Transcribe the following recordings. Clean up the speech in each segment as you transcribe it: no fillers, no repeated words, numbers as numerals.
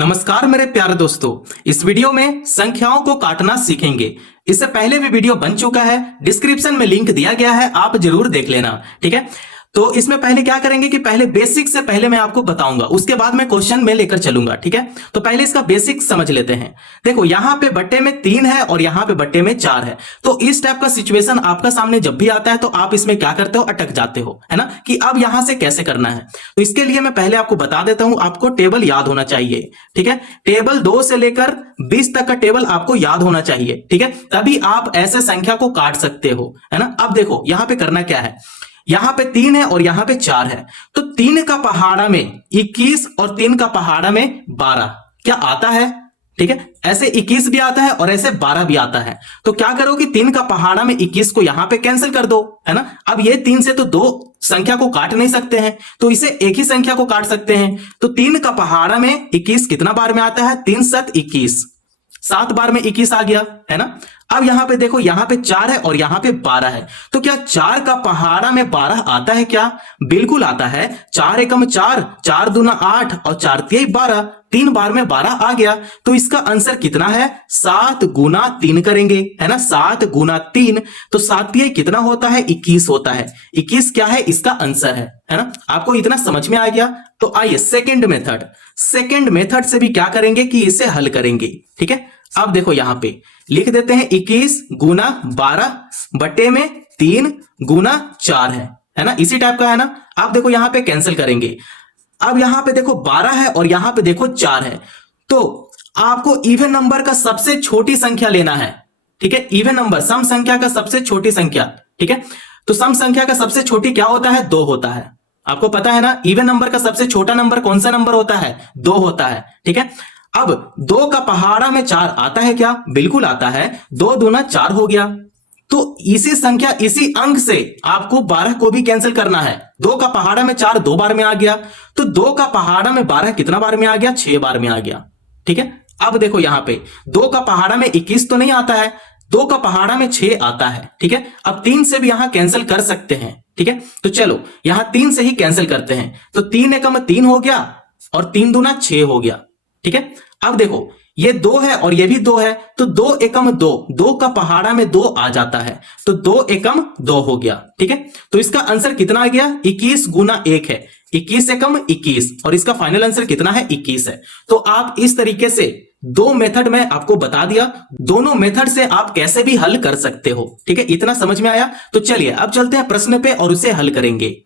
नमस्कार मेरे प्यारे दोस्तों, इस वीडियो में संख्याओं को काटना सीखेंगे। इससे पहले भी वीडियो बन चुका है, डिस्क्रिप्शन में लिंक दिया गया है, आप जरूर देख लेना। ठीक है, तो इसमें पहले क्या करेंगे कि पहले बेसिक से पहले मैं आपको बताऊंगा, उसके बाद मैं क्वेश्चन में लेकर चलूंगा। ठीक है, तो पहले इसका बेसिक समझ लेते हैं। देखो यहाँ पे बट्टे में 3 है और यहाँ पे बट्टे में 4 है। तो इस टाइप का सिचुएशन आपका सामने जब भी आता है तो आप इसमें क्या करते हो, अटक जाते हो, है ना, कि अब यहां से कैसे करना है। तो इसके लिए मैं पहले आपको बता देता हूं, आपको टेबल याद होना चाहिए। ठीक है, टेबल 2 से लेकर 20 तक का टेबल आपको याद होना चाहिए। ठीक है, तभी आप ऐसे संख्या को काट सकते हो, है ना। अब देखो यहां पे करना क्या है, यहां पे 3 है और यहां पे 4 है। तो 3 का पहाड़ा में 21 और 3 का पहाड़ा में 12 क्या आता है। ठीक है, ऐसे 21 भी आता है और ऐसे 12 भी आता है। तो क्या करो कि 3 का पहाड़ा में 21 को यहां पे कैंसिल कर दो, है ना। अब ये 3 से तो 2 संख्या को काट नहीं सकते हैं, तो इसे एक ही संख्या को काट सकते हैं। तो 3 का पहाड़ा में 21 कितना बार में आता है, 3 7 21, 7 बार में 21 आ गया, है ना। अब यहां पे देखो, यहां पे 4 है और यहां पे 12 है। तो क्या 4 का पहाड़ा में 12 आता है क्या? बिल्कुल आता है। 4 एकम 4, 4 दूना 8 और 4 तिहाई 12, 3 बार में 12 आ गया। तो इसका आंसर कितना है, 7 गुना 3 करेंगे, है ना। 7 गुना 3, तो 7 तिहाई कितना होता है, 21 होता है। 21 क्या है, इसका आंसर है ना। आपको इतना समझ में आ गया। तो आइए सेकेंड मेथड से भी क्या करेंगे कि इसे हल करेंगे। ठीक है, अब देखो यहां पे लिख देते हैं 21 गुना 12 बटे में 3 गुना 4 है ना, इसी टाइप का है ना। अब देखो यहां पे कैंसिल करेंगे। अब यहां पे देखो 12 है और यहां पे देखो 4 है। तो आपको इवन नंबर का सबसे छोटी संख्या लेना है। ठीक है, इवन नंबर सम संख्या का सबसे छोटी संख्या। ठीक है, तो सम संख्या का सबसे छोटी क्या होता है, 2 होता है। आपको पता है ना, इवन नंबर का सबसे छोटा नंबर कौन सा नंबर होता है, 2 होता है। ठीक है, अब 2 का पहाड़ा में 4 आता है क्या? बिल्कुल आता है। 2 दूना 4 हो गया। तो इसी संख्या, इसी अंक से आपको 12 को भी कैंसिल करना है। 2 का पहाड़ा में 4 2 बार में आ गया, तो 2 का पहाड़ा में 12 कितना बार में आ गया, 6 बार में आ गया। ठीक है, अब देखो यहां पे 2 का पहाड़ा में 21 तो नहीं आता है, 2 का पहाड़ा में 6 आता है। ठीक है, अब 3 से भी यहां कैंसिल कर सकते हैं। ठीक है, तो चलो यहां 3 से ही कैंसिल करते हैं। तो 3 एकम 3 हो गया और 3 दूना 6 हो गया। ठीक है, अब देखो ये 2 है और ये भी 2 है, तो 2 एकम 2, 2 का पहाड़ा में 2 आ जाता है, तो 2 एकम 2 हो गया। ठीक है, तो इसका आंसर कितना आ गया, 21 गुना 1 है, 21 एकम 21, और इसका फाइनल आंसर कितना है, 21 है। तो आप इस तरीके से 2 मेथड में आपको बता दिया, दोनों मेथड से आप कैसे भी हल कर सकते हो। ठीक है, इतना समझ में आया। तो चलिए अब चलते हैं प्रश्न पे और उसे हल करेंगे।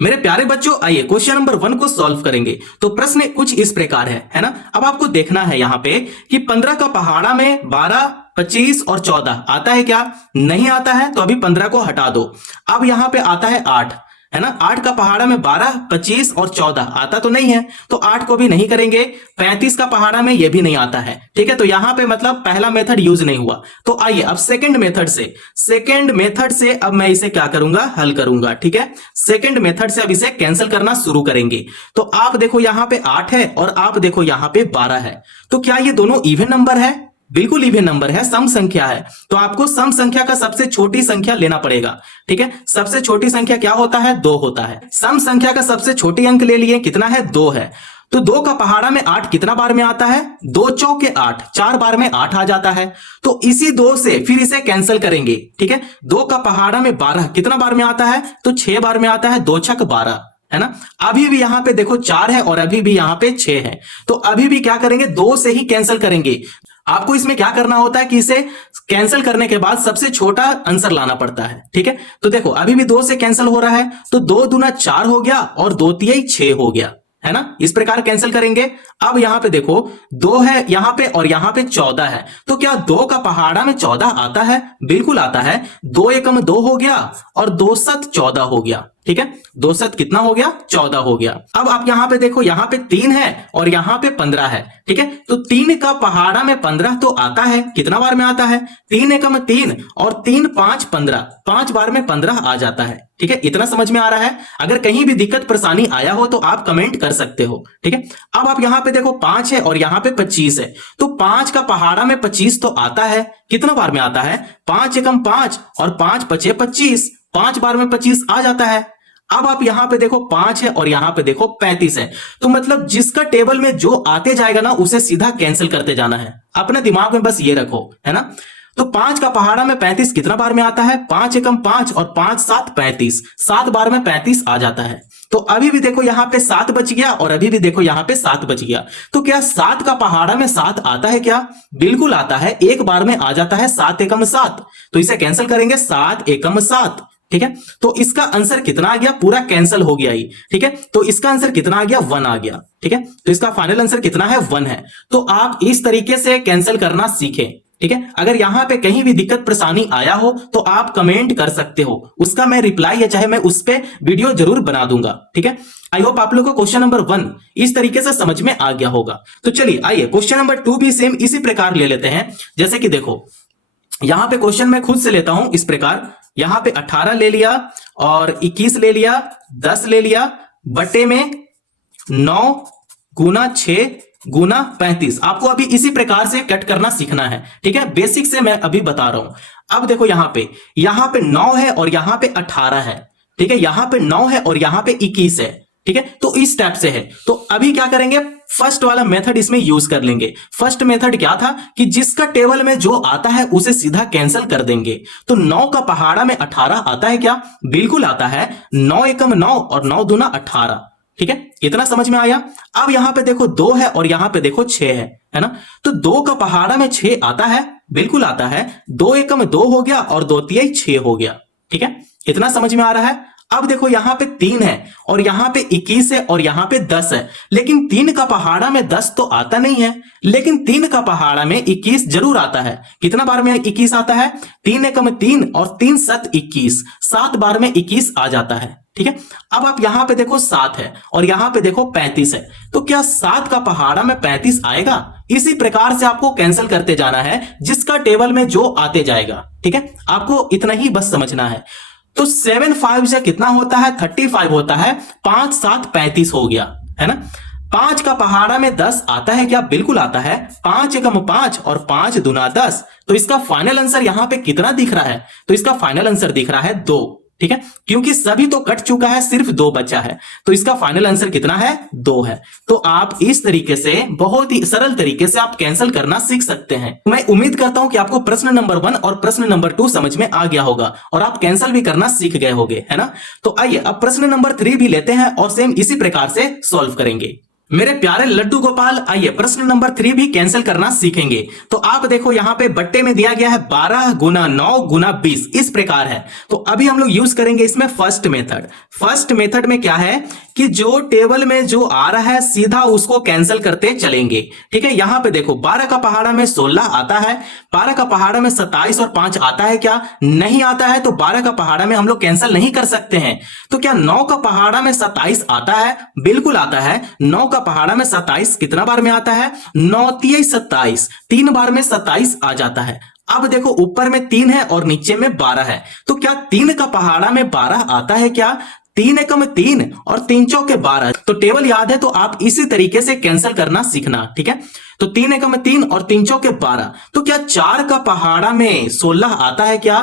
मेरे प्यारे बच्चों, आइए क्वेश्चन नंबर 1 को सॉल्व करेंगे। तो प्रश्न कुछ इस प्रकार है ना। अब आपको देखना है यहां पे कि 15 का पहाड़ा में 12, 25 और 14 आता है क्या? नहीं आता है, तो अभी 15 को हटा दो। अब यहां पे आता है 8, है ना। 8 का पहाड़ा में 12, 25 और 14 आता तो नहीं है, तो 8 को भी नहीं करेंगे। 35 का पहाड़ा में ये भी नहीं आता है। ठीक है, तो यहां पे मतलब पहला मेथड यूज नहीं हुआ। तो आइए अब सेकंड मेथड से अब मैं इसे क्या करूंगा, हल करूंगा। ठीक है, सेकंड मेथड से अब इसे कैंसिल करना शुरू करेंगे। तो आप देखो यहां पे 8 है और आप देखो यहां पे 12 है। तो क्या ये दोनों इवन नंबर है? बिल्कुल इवन नंबर है, सम संख्या है। तो आपको सम संख्या का सबसे छोटी संख्या लेना पड़ेगा। ठीक है, सबसे छोटी संख्या क्या होता है, 2 होता है। सम संख्या का सबसे छोटी अंक ले लिए, कितना है, 2 है। तो 2 का पहाड़ा में 8 कितना बार में आता है, 2 चौके 8, 4 बार में 8 आ जाता है। तो इसी 2 से फिर इसे कैंसिल करेंगे। ठीक है, 2 का पहाड़ा में 12 कितना बार में आता है, तो 6 बार में आता है, 2 छक 12, है ना। अभी भी यहां पे देखो 4 है और अभी भी यहां पे 6 है। तो अभी भी क्या करेंगे, 2 से ही कैंसिल करेंगे। आपको इसमें क्या करना होता है कि इसे कैंसिल करने के बाद सबसे छोटा आंसर लाना पड़ता है। ठीक है, तो देखो अभी भी 2 से कैंसिल हो रहा है, तो 2 दूना 4 हो गया और 2 तिहाई 6 हो गया, है ना। इस प्रकार कैंसिल करेंगे। अब यहां पे देखो 2 है यहां पे और यहां पे 14 है। तो क्या 2 का पहाड़ा में 14 आता है? बिल्कुल आता है। 2 एकम 2 हो गया और 2 सत 14 हो गया। ठीक है, 2 सत कितना हो गया, 14 हो गया। अब आप यहां पे देखो, यहां पे 3 है और यहां पे 15 है। ठीक है, तो 3 का पहाड़ा में 15 तो आता है, कितना बार में आता है, 3 एकम 3 और 3 5 15, 5 बार में 15 आ जाता है। ठीक है, इतना समझ में आ रहा है। अगर कहीं भी दिक्कत परेशानी आया हो तो आप कमेंट कर सकते हो। ठीक है, अब आप यहां पे देखो 5 है और यहां पे 25 है। तो 5 का पहाड़ा में 25 तो आता है, कितना बार में आता है, 5 एकम 5 और 5 पचे 25, 5 बार में 25 आ जाता है। अब आप यहां पे देखो 5 है और यहां पे देखो 35 है, तो मतलब जिसका टेबल में जो आते जाएगा ना उसे सीधा कैंसिल करते जाना है। अपने दिमाग में बस ये रखो, है ना। तो 5 का पहाड़ा में 35 कितना बार में आता है? 5 एकम 5 और 5 7 35, 7 बार में 35 आ जाता है। तो अभी भी देखो यहां पे 7 बच गया और अभी भी देखो यहां पे 7 बच गया। तो क्या 7 का पहाड़ा में 7 आता है क्या? बिल्कुल आता है, एक बार में आ जाता है 7 एकम 7। तो इसे कैंसिल करेंगे 7 एकम 7, ठीक है। तो इसका आंसर कितना आ गया? पूरा कैंसिल हो गया ही, ठीक है। तो इसका आंसर कितना आ गया? 1 आ गया, ठीक है। तो इसका फाइनल आंसर कितना है? 1 है। तो आप इस तरीके से कैंसिल करना सीखें, ठीक है। अगर यहां पे कहीं भी दिक्कत परेशानी आया हो तो आप कमेंट कर सकते हो, उसका मैं रिप्लाई या चाहे मैं उस पे वीडियो जरूर बना दूंगा, ठीक है। आई होप आप लोगों को क्वेश्चन नंबर 1 इस तरीके से समझ में आ गया होगा। तो चलिए आइए क्वेश्चन नंबर 2 भी सेम इसी प्रकार ले लेते हैं। जैसे कि देखो यहां पे क्वेश्चन मैं खुद से लेता हूं इस प्रकार, यहां पे 18 ले लिया और 21 ले लिया, 10 ले लिया, बटे में 9 गुना 6 गुना 35। आपको अभी इसी प्रकार से कट करना सीखना है, ठीक है। बेसिक से मैं अभी बता रहा हूं। अब देखो यहां पे 9 है और यहां पे 18 है, ठीक है। यहां पे 9 है और यहां पे 21 है, ठीक है। तो इस टाइप से है। तो अभी क्या करेंगे? फर्स्ट वाला मेथड इसमें यूज कर लेंगे। फर्स्ट मेथड क्या था कि जिसका टेबल में जो आता है उसे सीधा कैंसिल कर देंगे। तो 9 का पहाड़ा में 18 आता है क्या? बिल्कुल आता है। 9 एकम 9 और 9 दूना 18, ठीक है। इतना समझ में आया। अब यहां पे देखो 2 है और यहां पे देखो 6 है ना। तो 2 का पहाड़ा में 6 आता है, बिल्कुल आता है। 2 एकम 2 हो गया और 2 तिहाई 6 हो गया, ठीक है। इतना समझ में आ रहा है। अब देखो यहां पे 3 है और यहां पे 21 है और यहां पे 10 है, लेकिन 3 का पहाड़ा में 10 तो आता नहीं है, लेकिन 3 का पहाड़ा में 21 जरूर आता है। कितना बार में 21 आता है? 3 एकम 3 और 3 7 21, 7 बार में 21 आ जाता है, ठीक है। अब आप यहां पे देखो 7 है और यहां पे देखो 35 है, तो क्या 7 का पहाड़ा में 35 आएगा? इसी प्रकार से आपको कैंसिल करते जाना है, जिसका टेबल में जो आते जाएगा, ठीक है। आपको इतना ही बस समझना है। तो 7 5 से कितना होता है? 35 होता है। 5 7 35 हो गया, है ना। 5 का पहाड़ा में 10 आता है क्या? बिल्कुल आता है। 5 एकम 5 और 5 दूना 10। तो इसका फाइनल आंसर यहां पे कितना दिख रहा है? तो इसका फाइनल आंसर दिख रहा है 2, ठीक है। क्योंकि सभी तो कट चुका है, सिर्फ 2 बचा है। तो इसका फाइनल आंसर कितना है? 2 है। तो आप इस तरीके से बहुत ही सरल तरीके से आप कैंसिल करना सीख सकते हैं। मैं उम्मीद करता हूं कि आपको प्रश्न नंबर 1 और प्रश्न नंबर 2 समझ में आ गया होगा और आप कैंसिल भी करना सीख गए होंगे, है ना। तो आइए अब प्रश्न नंबर 3 भी लेते हैं और सेम इसी प्रकार से सॉल्व करेंगे। मेरे प्यारे लड्डू गोपाल, आइए प्रश्न नंबर 3 भी कैंसिल करना सीखेंगे। तो आप देखो यहां पे बट्टे में दिया गया है 12 गुना 9 गुना 20, इस प्रकार है। तो अभी हम लोग यूज करेंगे इसमें फर्स्ट मेथड। फर्स्ट मेथड में क्या है कि जो टेबल में जो आ रहा है सीधा उसको कैंसिल करते चलेंगे, ठीक है। यहां पे देखो 12 का पहाड़ा में 16 आता है, 12 का पहाड़ा में 27 और 5 आता है क्या? नहीं आता है। तो 12 का पहाड़ा में हम लोग कैंसिल नहीं कर सकते हैं। तो क्या 9 का पहाड़ा में 27 आता है? बिल्कुल आता है। 9 का पहाड़ा में 27 कितना बार में आता है? 9 तिहाई 27, 3 बार में 27 आ जाता है। अब देखो ऊपर में 3 है और नीचे में 12 है, तो क्या 3 का पहाड़ा में 12 आता है क्या? 3 एकम 3 और 3 चौके 12। तो टेबल याद है तो आप इसी तरीके से कैंसिल करना सीखना, ठीक है। तो 3 एकम 3 और 3 चौके 12। तो क्या 4 का पहाड़ा में 16 आता है क्या?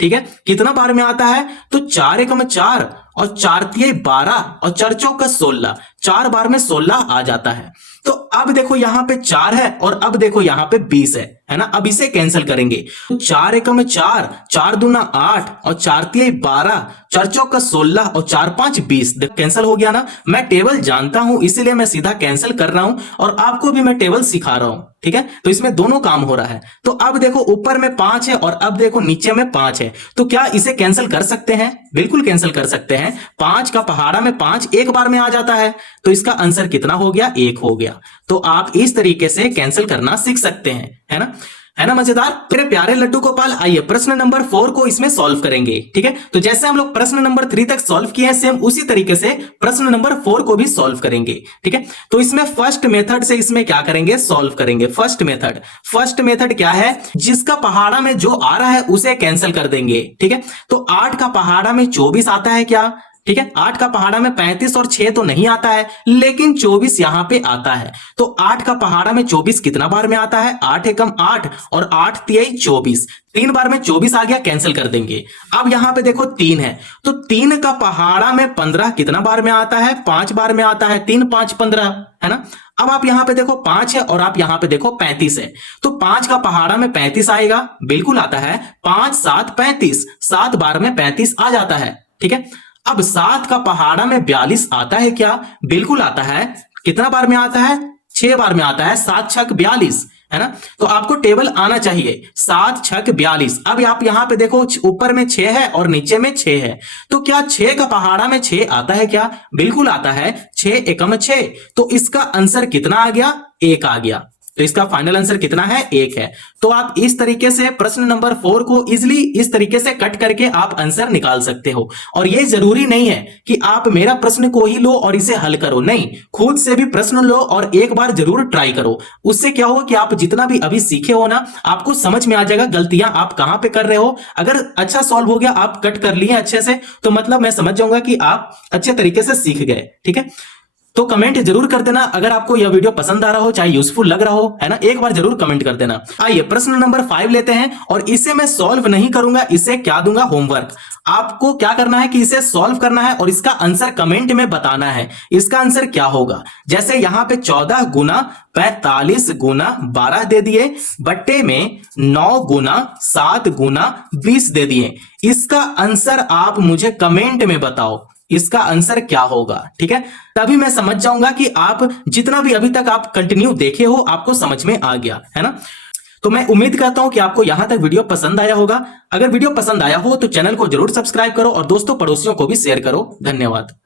ठीक है, कितना बार में आता है? तो 4 एकम 4 और 4 तिहाई 12 और 4 चौका 16, 4 बार में 16 आ जाता है। तो अब देखो यहां पे 4 है और अब देखो यहां पे 20 है ना। अब इसे कैंसिल करेंगे। तो 4 एकम 4, 4 दूना 8 और 4 तिहाई 12, 4 चौका 16 और 4 5 20। कैंसिल हो गया ना। मैं टेबल जानता हूं इसीलिए मैं सीधा कैंसिल कर रहा हूं और आपको भी मैं टेबल सिखा रहा हूं, ठीक है। तो इसमें दोनों काम हो रहा है। तो अब देखो ऊपर में 5 है और अब देखो नीचे में 5 है। तो क्या इसे कैंसिल कर सकते हैं? बिल्कुल कैंसिल कर सकते हैं। 5 का पहाड़ा में 5 एक बार में आ जाता है। तो इसका आंसर कितना हो गया? 1 हो गया। तो आप इस तरीके से कैंसिल करना सीख सकते हैं, है ना। है ना मजेदार। मेरे प्यारे लड्डू गोपाल, आइए प्रश्न नंबर 4 को इसमें सॉल्व करेंगे, ठीक है। तो जैसे हम लोग प्रश्न नंबर 3 तक सॉल्व किए हैं, सेम उसी तरीके से प्रश्न नंबर 4 को भी सॉल्व करेंगे, ठीक है। तो इसमें फर्स्ट मेथड से इसमें क्या करेंगे? सॉल्व करेंगे। फर्स्ट मेथड क्या है? जिसका पहाड़ा में जो आ रहा है उसे कैंसिल कर देंगे, ठीक है। तो 8 का पहाड़ा में 24 आता है क्या? ठीक है। 8 का पहाड़ा में 35 और 6 तो नहीं आता है, लेकिन 24 यहां पे आता है। तो 8 का पहाड़ा में 24 कितना बार में आता है? 8 एकम 8 और 8 तिहाई 24, 3 बार में 24 आ गया, कैंसिल कर देंगे। अब यहां पे देखो 3 है, तो 3 का पहाड़ा में 15 कितना बार में आता है? 5 बार में आता है। 3 5 15, है ना। अब आप यहां पे देखो 5 है और आप यहां पे देखो 35 है, तो 5 का पहाड़ा में 35 आएगा, बिल्कुल आता है। 5 7 35, 7 बार में 35 आ जाता है, ठीक है। अब 7 का पहाड़ा में 42 आता है क्या? बिल्कुल आता है। कितना बार में आता है? 6 बार में आता है। 7 छक 42, है ना। तो आपको टेबल आना चाहिए। 7 छक 42। अब आप यहां पे देखो ऊपर में 6 है और नीचे में 6 है, तो क्या 6 का पहाड़ा में 6 आता है क्या? बिल्कुल आता है। 6 एकम 6, तो इसका आंसर कितना आ गया? 1 आ गया। तो इसका फाइनल आंसर कितना है? 1 है। तो आप इस तरीके से प्रश्न नंबर 4 को इजिली इस तरीके से कट करके आप आंसर निकाल सकते हो। और ये जरूरी नहीं है कि आप मेरा प्रश्न को ही लो और इसे हल करो, नहीं, खुद से भी प्रश्न लो और एक बार जरूर ट्राई करो। उससे क्या होगा कि आप जितना भी अभी सीखे हो ना, आपको समझ में आ जाएगा गलतियां आप कहां पे कर रहे हो। अगर अच्छा सॉल्व हो गया, आप कट कर लिए अच्छे से, तो मतलब मैं समझ जाऊंगा कि आप अच्छे तरीके से सीख गए, ठीक है। तो कमेंट जरूर कर देना अगर आपको यह वीडियो पसंद आ रहा हो, चाहे यूजफुल लग रहा हो, है ना, एक बार जरूर कमेंट कर देना। आइए प्रश्न नंबर 5 लेते हैं, और इसे मैं सॉल्व नहीं करूंगा, इसे क्या दूंगा? होमवर्क। आपको क्या करना है कि इसे सॉल्व करना है और इसका आंसर कमेंट में बताना है। इसका आंसर क्या होगा? जैसे यहां पे 14 गुना 45 गुना 12 दे दिए, बट्टे में 9 गुना 7 गुना 20 दे दिए। इसका आंसर आप मुझे कमेंट में बताओ, इसका आंसर क्या होगा, ठीक है। तभी मैं समझ जाऊंगा कि आप जितना भी अभी तक आप कंटिन्यू देखे हो, आपको समझ में आ गया, है ना। तो मैं उम्मीद करता हूं कि आपको यहां तक वीडियो पसंद आया होगा। अगर वीडियो पसंद आया हो तो चैनल को जरूर सब्सक्राइब करो और दोस्तों पड़ोसियों को भी शेयर करो। धन्यवाद।